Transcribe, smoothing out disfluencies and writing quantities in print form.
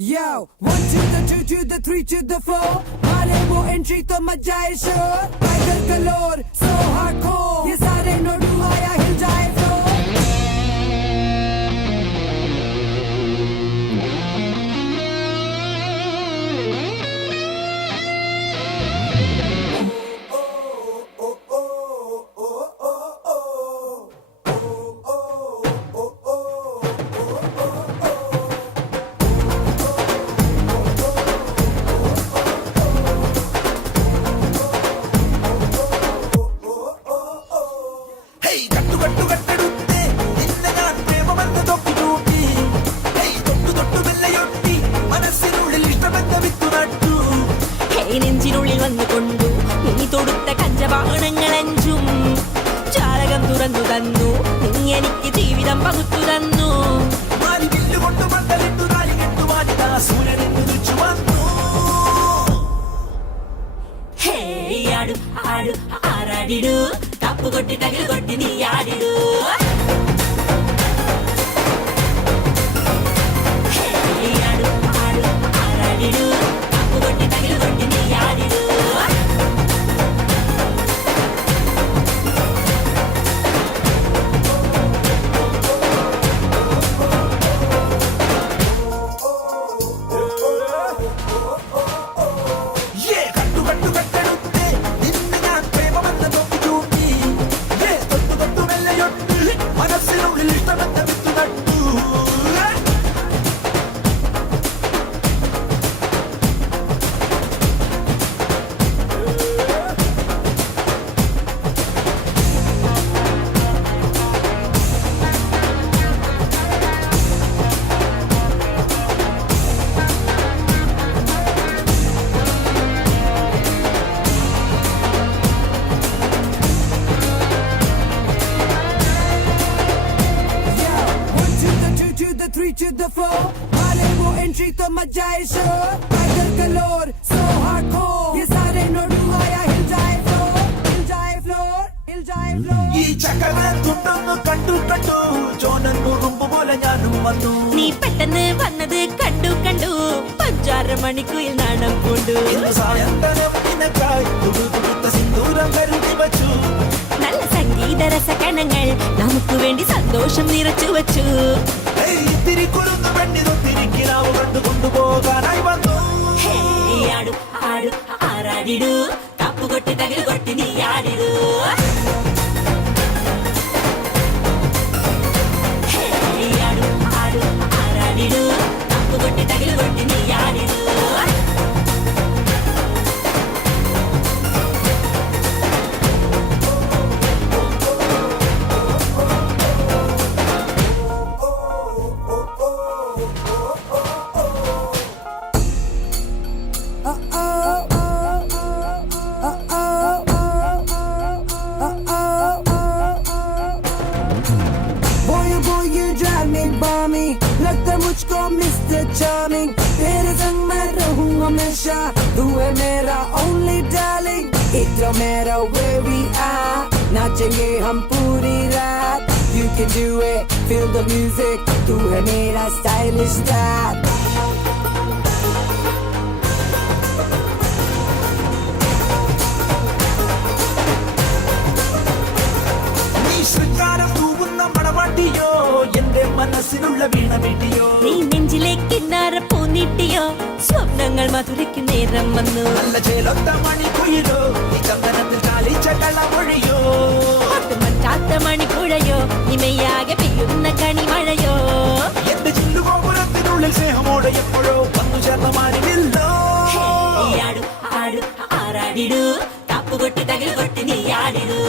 Yo, 1 to the 2 to the 3 to the 4. मारे वो entry तो मचा है शोर. टाइगर कलोर, so hardcore. ये सारे नोडू आया हिल जाए फ्लोर. നെഞ്ചിനുള്ളിൽ വന്നുകൊണ്ടു നീ തൊടുത്ത കഞ്ചവാഹനങ്ങളെഞ്ചും ചാലകം തുറന്നു തന്നു നീ എനിക്ക് ജീവിതം പകുത്തു തന്നു ആടു ആടു ആറാടിടു തപ്പു കൊട്ടി തകിൽ കൊട്ടി നീ ആടിടൂ To the floor, मारे वो एंट्री तो मचा है शोर. टाइगर कलोर, so hardcore. ये सारे नोडू आया हिल जाए फ्लोर, हिल जाए फ्लोर, हिल जाए फ्लोर. ഈ ചക്കരൻ തുണ്ടൊന്നു കണ്ടു കണ്ടു ചോനന്നു റുമ്പ് പോലെ ഞാനും വന്നു. നീ പെട്ടെന്ന് വന്നത് കണ്ടു കണ്ടു 5-6 മണിക്കൂറിൽ നാണം കൊണ്ടു. ഇന്ന് സായന്തനം നിനക്കായി തുടുതുടുത്ത സിന്ദൂരം കരുതി വച്ചു. നല്ല സംഗീത രസകണങ്ങൾ നമുക്ക് വേണ്ടി സന്തോഷം നിറച്ചു വച്ചു. ഇത്തിരി കുരുന്നു പെണ്ണിതൊത്തിരിക്കിനാവ് കണ്ടു കൊണ്ടുപോകാനായി വന്നു. ആടു ആടു ആറാടിടൂ തപ്പു കൊട്ടി തകിൽ കൊട്ടി നീ ആടിടൂ ആടു ആടു ആറാടിടൂ തപ്പു കൊട്ടി തകിൽ കൊട്ടി നീ ആടിടൂ लगता मुझको मिस्टर चार्मिंग तेरे संग मैं रहूं हमेशा तू है मेरा only darling it don't matter where we are नाचेंगे हम पूरी रात you can do it feel the music तू है मेरा stylish star എന്റെ മനസ്സിലുള്ള വീണ വീട്ടിയോ നീ നെഞ്ചിലേക്ക് നാരപ്പൂന്നിട്ടിയോ സ്വപ്നങ്ങൾ മധുരയ്ക്ക് നേരം വന്നു നല്ല ചേലൊത്ത മണിക്കുയിലോ ഈ ചന്ദനത്തിൽ കാലിച്ച കളമൊഴിയോ മറ്റാത്ത മണിപ്പുഴയോ ഇമയാകെ പെയ്യുന്ന കണിമഴയോ എന്റെ ചില്ലുഗോപുരത്തിനുള്ളിൽ സ്നേഹമോടെ എപ്പോഴോ വന്നു ചേർന്ന മാറില്ലല്ലോ ആടു ആടു ആറാടിടൂ തപ്പുകൊട്ടി തകിൽ കൊട്ടി നീ ആടിടൂ